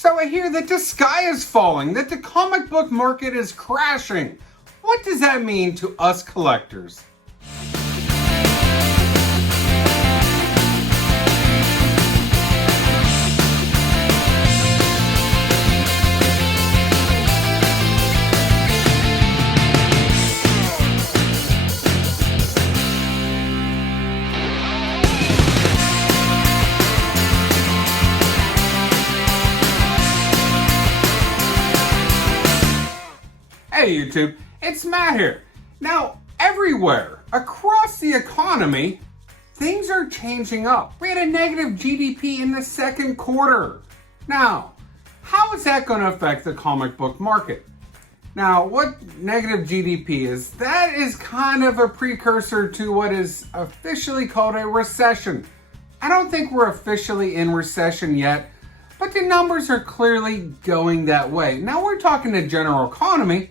So I hear that the sky is falling, that the comic book market is crashing. What does that mean to us collectors? Hey YouTube, it's Matt here. Now, everywhere across the economy, things are changing up. We had a negative GDP in the second quarter. Now, how is that going to affect the comic book market? Now, what negative GDP is, that is kind of a precursor to what is officially called a recession. I don't think we're officially in recession yet, but the numbers are clearly going that way. Now, we're talking the general economy,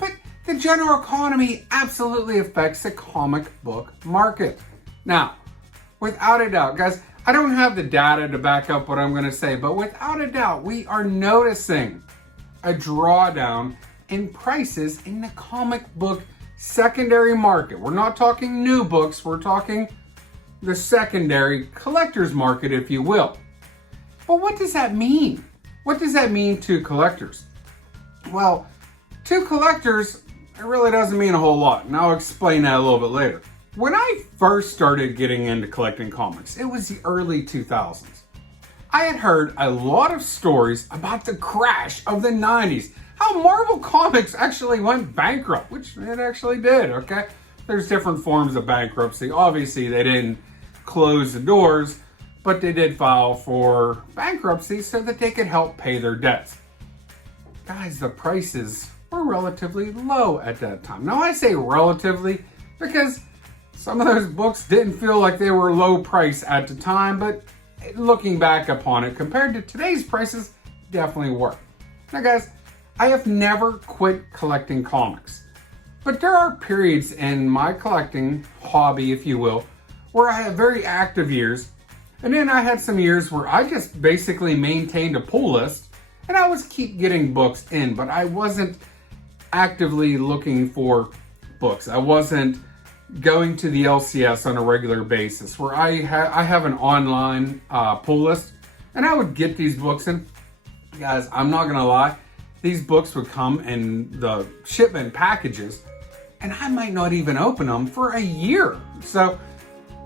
but the general economy absolutely affects the comic book market. Now, without a doubt, guys, I don't have the data to back up what I'm going to say, but without a doubt, we are noticing a drawdown in prices in the comic book secondary market. We're not talking new books, we're talking the secondary collector's market, if you will. But what does that mean? What does that mean to collectors? Well, to collectors, it really doesn't mean a whole lot, and I'll explain that a little bit later. When I first started getting into collecting comics, it was the early 2000s. I had heard a lot of stories about the crash of the 90s, how Marvel Comics actually went bankrupt, which it actually did, okay? There's different forms of bankruptcy. Obviously, they didn't close the doors, but they did file for bankruptcy so that they could help pay their debts. Guys, the prices were relatively low at that time. Now I say relatively because some of those books didn't feel like they were low price at the time, but looking back upon it, compared to today's prices, definitely were. Now guys, I have never quit collecting comics, but there are periods in my collecting hobby, if you will, where I had very active years, and then I had some years where I just basically maintained a pull list, and I was keep getting books in, but I wasn't actively looking for books. I wasn't going to the LCS on a regular basis, where I have an online pull list, and I would get these books in. Guys, I'm not gonna lie, these books would come in the shipment packages, and I might not even open them for a year. So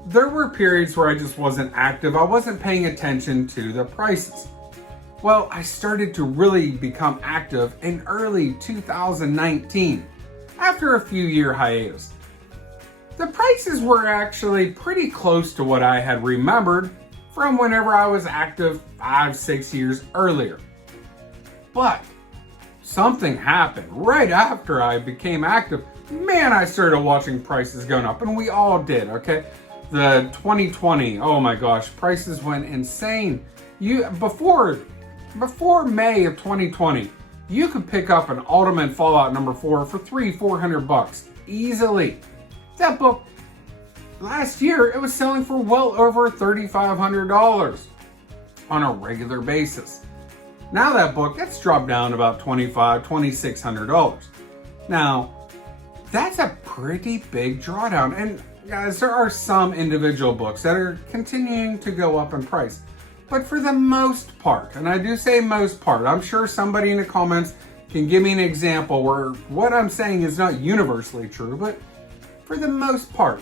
there were periods where I just wasn't active. I wasn't paying attention to the prices. Well, I started to really become active in early 2019, after a few year hiatus. The prices were actually pretty close to what I had remembered from whenever I was active 5-6 years earlier. But something happened right after I became active. Man, I started watching prices going up, and we all did, okay? The 2020, oh my gosh, prices went insane. Before May of 2020, you could pick up an Ultimate Fallout number 4 for $300-400 easily. That book, last year, it was selling for well over $3,500 on a regular basis. Now that book, that's dropped down about $2,600. Now, that's a pretty big drawdown. And guys, there are some individual books that are continuing to go up in price. But for the most part, and I do say most part, I'm sure somebody in the comments can give me an example where what I'm saying is not universally true, but for the most part,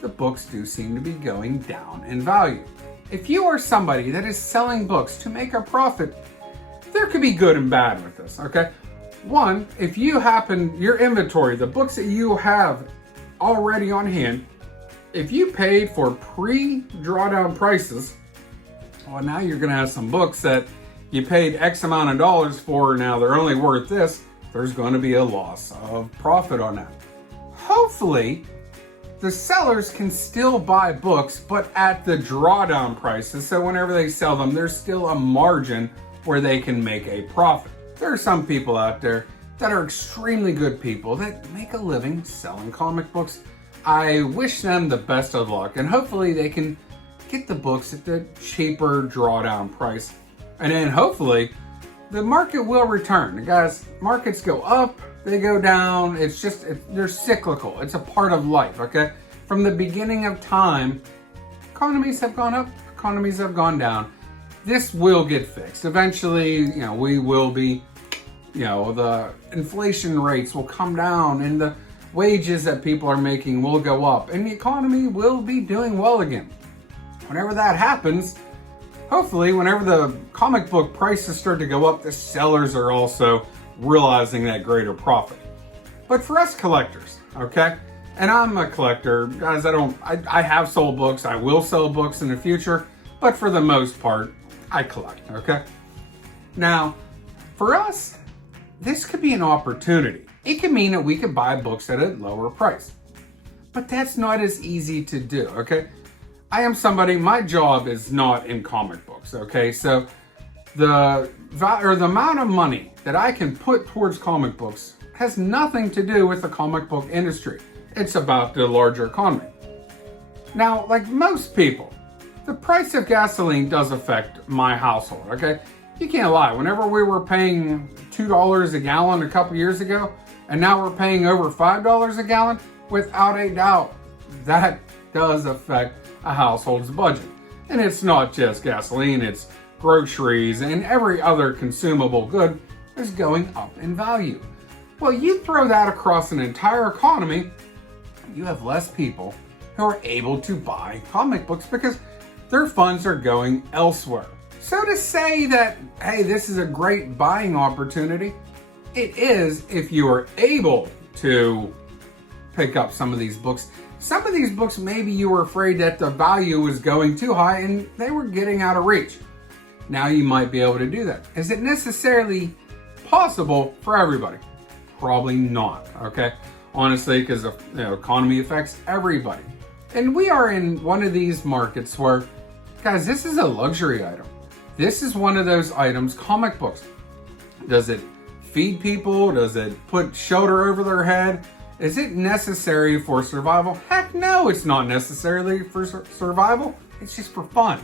the books do seem to be going down in value. If you are somebody that is selling books to make a profit, there could be good and bad with this, okay? One, if you your inventory, the books that you have already on hand, if you paid for pre-drawdown prices, well, now you're going to have some books that you paid X amount of dollars for, now they're only worth this. There's going to be a loss of profit on that. Hopefully, the sellers can still buy books, but at the drawdown prices, so whenever they sell them, there's still a margin where they can make a profit. There are some people out there that are extremely good people that make a living selling comic books. I wish them the best of luck, and hopefully they can get the books at the cheaper drawdown price. And then hopefully the market will return. Guys, markets go up, they go down. They're cyclical. It's a part of life, okay? From the beginning of time, economies have gone up, economies have gone down. This will get fixed. Eventually, we will be, the inflation rates will come down and the wages that people are making will go up and the economy will be doing well again. Whenever that happens, hopefully, whenever the comic book prices start to go up, the sellers are also realizing that greater profit. But for us collectors, okay? And I'm a collector, guys. I have sold books. I will sell books in the future, but for the most part, I collect, okay? Now, for us, this could be an opportunity. It could mean that we could buy books at a lower price. But that's not as easy to do, okay? I am somebody, my job is not in comic books, okay? So the amount of money that I can put towards comic books has nothing to do with the comic book industry. It's about the larger economy. Now, like most people, the price of gasoline does affect my household, okay? You can't lie. Whenever we were paying $2 a gallon a couple years ago, and now we're paying over $5 a gallon, without a doubt, that does affect a household's budget. And it's not just gasoline, it's groceries and every other consumable good is going up in value. Well, you throw that across an entire economy, you have less people who are able to buy comic books because their funds are going elsewhere. So to say that, hey, this is a great buying opportunity, it is if you are able to pick up some of these books. Some of these books, maybe you were afraid that the value was going too high and they were getting out of reach. Now you might be able to do that. Is it necessarily possible for everybody? Probably not, okay? Honestly, because the economy affects everybody. And we are in one of these markets where, guys, this is a luxury item. This is one of those items, comic books. Does it feed people? Does it put shelter over their head? Is it necessary for survival? Heck no, it's not necessarily for survival. It's just for fun.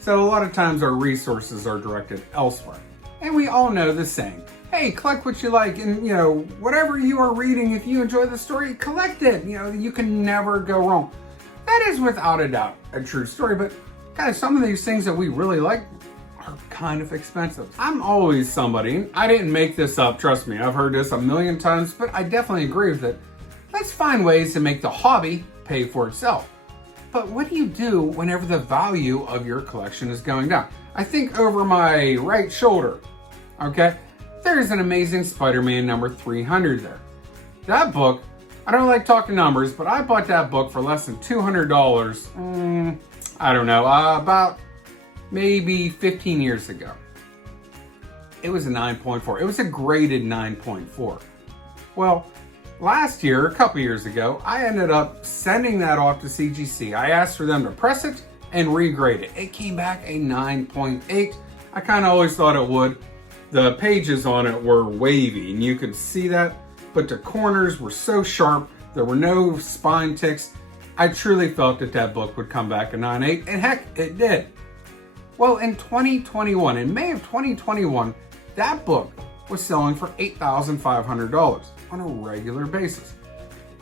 So a lot of times our resources are directed elsewhere. And we all know the saying, hey, collect what you like, and whatever you are reading, if you enjoy the story, collect it. You can never go wrong. That is without a doubt a true story, but guys, some of these things that we really like are kind of expensive. I'm always somebody, I didn't make this up, trust me, I've heard this a million times, but I definitely agree with it. Let's find ways to make the hobby pay for itself. But what do you do whenever the value of your collection is going down? I think over my right shoulder, okay, there's an Amazing Spider-Man number 300 there. That book, I don't like talking numbers, but I bought that book for less than $200, I don't know, about maybe 15 years ago. It was a 9.4. It was a graded 9.4. Well, last year, a couple years ago, I ended up sending that off to CGC. I asked for them to press it and regrade it. It came back a 9.8. I kind of always thought it would. The pages on it were wavy, and you could see that, but the corners were so sharp, there were no spine ticks. I truly felt that that book would come back a 9.8, and heck, it did. Well, in 2021, in May of 2021, that book was selling for $8,500 on a regular basis.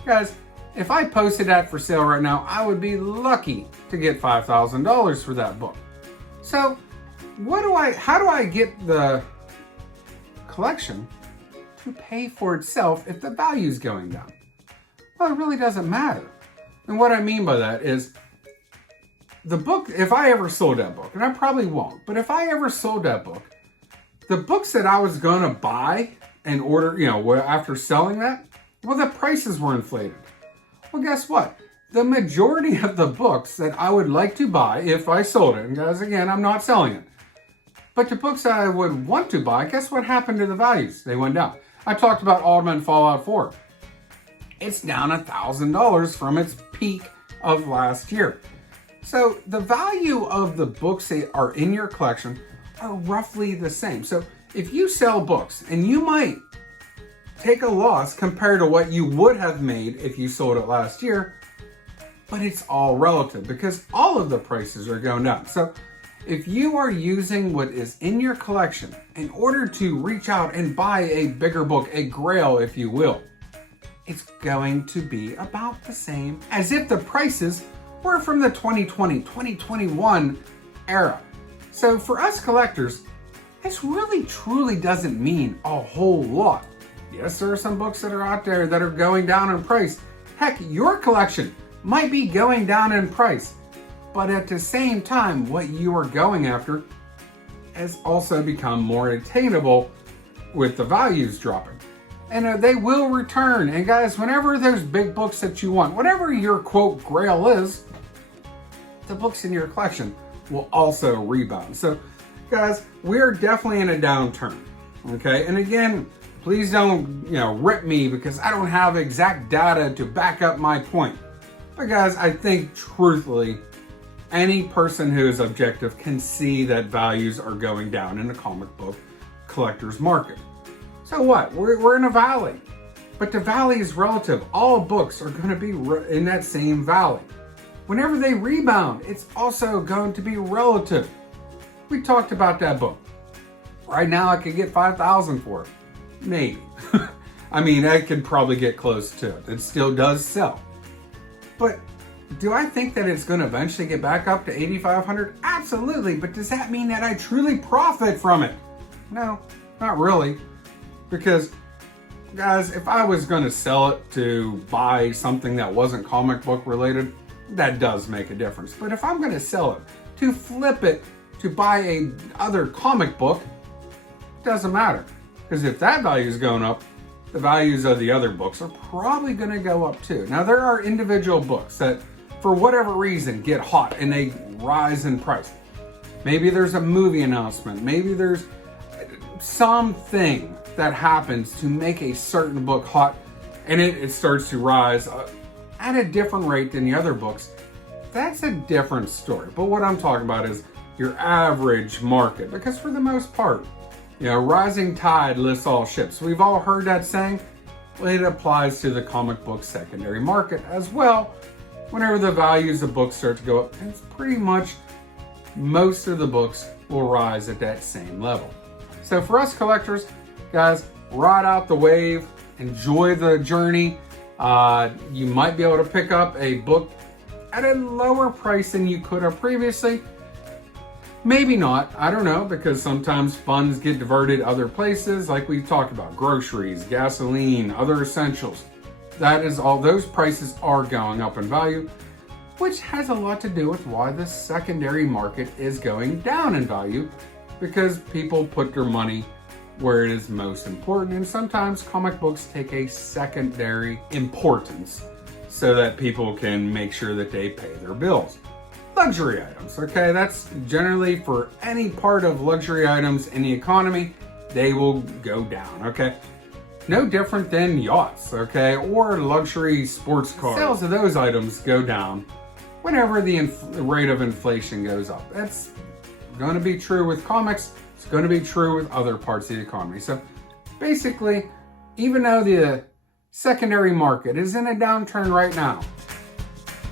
Guys, if I posted that for sale right now, I would be lucky to get $5,000 for that book. So, how do I get the collection to pay for itself if the value is going down? Well, it really doesn't matter. And what I mean by that is, the book, if I ever sold that book, and I probably won't, but if I ever sold that book, the books that I was going to buy and order, after selling that, well, the prices were inflated. Well, guess what? The majority of the books that I would like to buy if I sold it, and guys, again, I'm not selling it, but the books that I would want to buy, guess what happened to the values? They went down. I talked about Ultimate Fallout 4. It's down $1,000 from its peak of last year. So the value of the books that are in your collection are roughly the same. So if you sell books, and you might take a loss compared to what you would have made if you sold it last year, but it's all relative because all of the prices are going down. So if you are using what is in your collection in order to reach out and buy a bigger book, a grail, if you will, it's going to be about the same as if the prices were from the 2020, 2021 era. So for us collectors, this really truly doesn't mean a whole lot. Yes, there are some books that are out there that are going down in price. Heck, your collection might be going down in price, but at the same time, what you are going after has also become more attainable with the values dropping. And they will return. And guys, whenever there's big books that you want, whatever your quote grail is, the books in your collection will also rebound. So guys, we're definitely in a downturn, okay? And again, please don't, rip me because I don't have exact data to back up my point. But guys, I think truthfully, any person who is objective can see that values are going down in the comic book collector's market. So what? We're in a valley, but the valley is relative. All books are going to be in that same valley. Whenever they rebound, it's also going to be relative. We talked about that book. Right now, I could get $5,000 for it. Maybe. I mean, I could probably get close to it. It still does sell. But do I think that it's going to eventually get back up to $8,500? Absolutely. But does that mean that I truly profit from it? No, not really. Because, guys, if I was going to sell it to buy something that wasn't comic book related, that does make a difference. But if I'm going to sell it to flip it to buy a other comic book, it doesn't matter. Because if that value is going up, the values of the other books are probably going to go up too. Now, there are individual books that, for whatever reason, get hot and they rise in price. Maybe there's a movie announcement. Maybe there's something that happens to make a certain book hot and it starts to rise at a different rate than the other books. That's a different story. But what I'm talking about is your average market, because for the most part, rising tide lifts all ships. We've all heard that saying. Well, it applies to the comic book secondary market as well. Whenever the values of books start to go up, it's pretty much most of the books will rise at that same level. So for us collectors, guys, ride out the wave, enjoy the journey. You might be able to pick up a book at a lower price than you could have previously. Maybe not, I don't know, because sometimes funds get diverted other places, like we talked about, groceries, gasoline, other essentials. That is all, those prices are going up in value, which has a lot to do with why the secondary market is going down in value, because people put their money where it is most important, and sometimes comic books take a secondary importance so that people can make sure that they pay their bills. Luxury items, okay? That's generally for any part of luxury items in the economy, they will go down, okay? No different than yachts, okay? Or luxury sports cars. Sales of those items go down whenever the rate of inflation goes up. That's going to be true with comics. It's going to be true with other parts of the economy. So basically, even though the secondary market is in a downturn right now,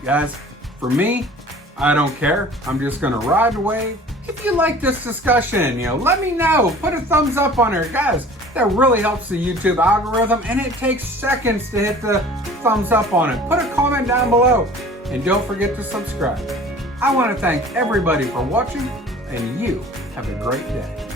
guys, for me, I don't care. I'm just going to ride the wave. If you like this discussion, let me know. Put a thumbs up on it. Guys, that really helps the YouTube algorithm, and it takes seconds to hit the thumbs up on it. Put a comment down below, and don't forget to subscribe. I want to thank everybody for watching, and you have a great day.